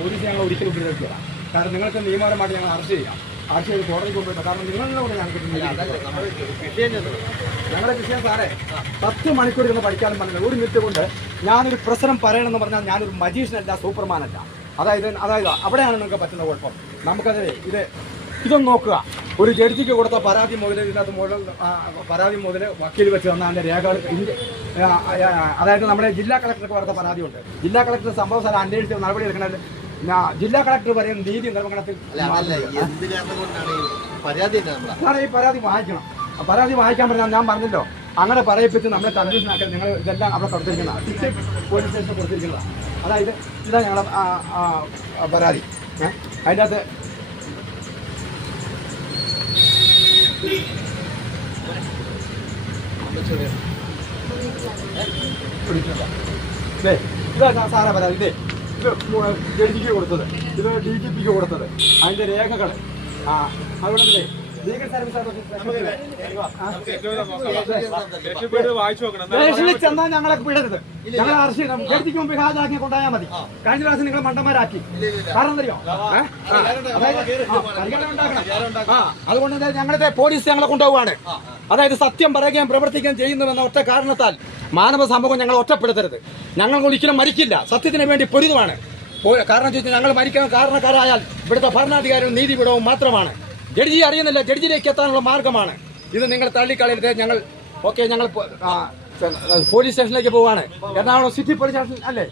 Police ഞങ്ങൾ ഒരിക്കലും ഉപദ്രവിക്കുക. കാരണം നിങ്ങൾക്ക് നിയമപരമായിട്ട് ഞങ്ങൾ അറസ്റ്റ് ചെയ്യാം. അറസ്റ്റ് ചെയ്ത് കോടതിക്ക് കൊണ്ടുപോയിട്ട് കാരണം നിങ്ങളുടെ കൂടെ ഞങ്ങൾക്ക് ഞങ്ങളുടെ വിഷയം സാറേ 10 മണിക്കൂർ ഇരുന്ന് പഠിക്കാനും പറഞ്ഞില്ല. 1 മിനിറ്റ് കൊണ്ട് ഞാനൊരു പ്രശ്നം പറയണമെന്ന് പറഞ്ഞാൽ ഞാനൊരു മജീഷ്യനല്ല, സൂപ്പർമാനല്ല. അതായത് അവിടെയാണ് നിങ്ങൾക്ക് പറ്റുന്ന കുഴപ്പം. നമുക്കത് ഇതൊന്ന് നോക്കുക. ഒരു ജഡ്ജിക്ക് കൊടുത്ത പരാതി മുതൽ ഇതിനകത്ത് പരാതി മുതൽ വക്കീൽ വെച്ച് തന്ന അതിൻ്റെ രേഖകൾ അതായത് നമ്മുടെ ജില്ലാ കളക്ടർക്ക് കൊടുത്ത പരാതിയുണ്ട്. ജില്ലാ കളക്ടർ സംഭവ സ്ഥലം അന്വേഷിച്ച് നടപടി എടുക്കുന്നത് ജില്ലാ കളക്ടർ പറയും നീതി നിർവഹണത്തിൽ ഈ പരാതി വായിക്കണം. പരാതി വായിക്കാൻ പറഞ്ഞാൽ ഞാൻ പറഞ്ഞല്ലോ അങ്ങനെ പറയിപ്പിച്ച് നമ്മളെ കൺഫ്യൂഷനാക്കാൻ നിങ്ങൾ ഇതെല്ലാം അവിടെ കൊടുത്തിരിക്കുന്നതാണ്. പോലീസ് സ്റ്റേഷനിൽ കൊടുത്തിരിക്കുന്നതാണ്. അതായത് ഇതാ ഞങ്ങളെ പരാതി. അതിൻ്റെ അകത്ത് ഇതാ സാറേ പരാതി. ഇത് ജഡ്ജിക്ക് കൊടുത്തത്, ഇത് DGPക്ക് കൊടുത്തത്, അതിൻ്റെ രേഖകൾ അതുകൊണ്ട് ലീഗൽ സർവീസ് ചെന്നാൽ ഞങ്ങളെ വിടരുത്. ഞങ്ങളെ അറസ്റ്റ് ചെയ്യണം. ജഡ്ജിക്ക് മുമ്പ് ഹാജരാക്കി കൊണ്ടുപോയാൽ മതി. കഴിഞ്ഞ പ്രാവശ്യം നിങ്ങൾ മണ്ടന്മാരാക്കി. കാരണം അറിയോ അതുകൊണ്ട് ഞങ്ങളുടെ പോലീസ് ഞങ്ങളെ കൊണ്ടുപോവാണ്. അതായത് സത്യം പറയുകയും പ്രവർത്തിക്കുകയും ചെയ്യുന്നുവെന്ന ഒറ്റ കാരണത്താൽ മാനവ സമൂഹം ഞങ്ങൾ ഒറ്റപ്പെടുത്തരുത്. ഞങ്ങൾ ഒരിക്കലും മരിക്കില്ല. സത്യത്തിന് വേണ്ടി പൊരുതുവാണ്. കാരണം ചോദിച്ചാൽ ഞങ്ങൾ മരിക്കാൻ കാരണക്കാരായാൽ ഇവിടുത്തെ ഭരണാധികാരികൾ നീതിപീഠവും മാത്രമാണ്. ജഡ്ജി അറിയുന്നില്ല, ജഡ്ജിയിലേക്ക് എത്താനുള്ള മാർഗമാണ് ഇത്. നിങ്ങൾ തള്ളിക്കളയരുത്. ഞങ്ങൾ പോലീസ് സ്റ്റേഷനിലേക്ക് പോവാണ്. എറണാകുളം സിറ്റി പോലീസ് സ്റ്റേഷൻ അല്ലേ?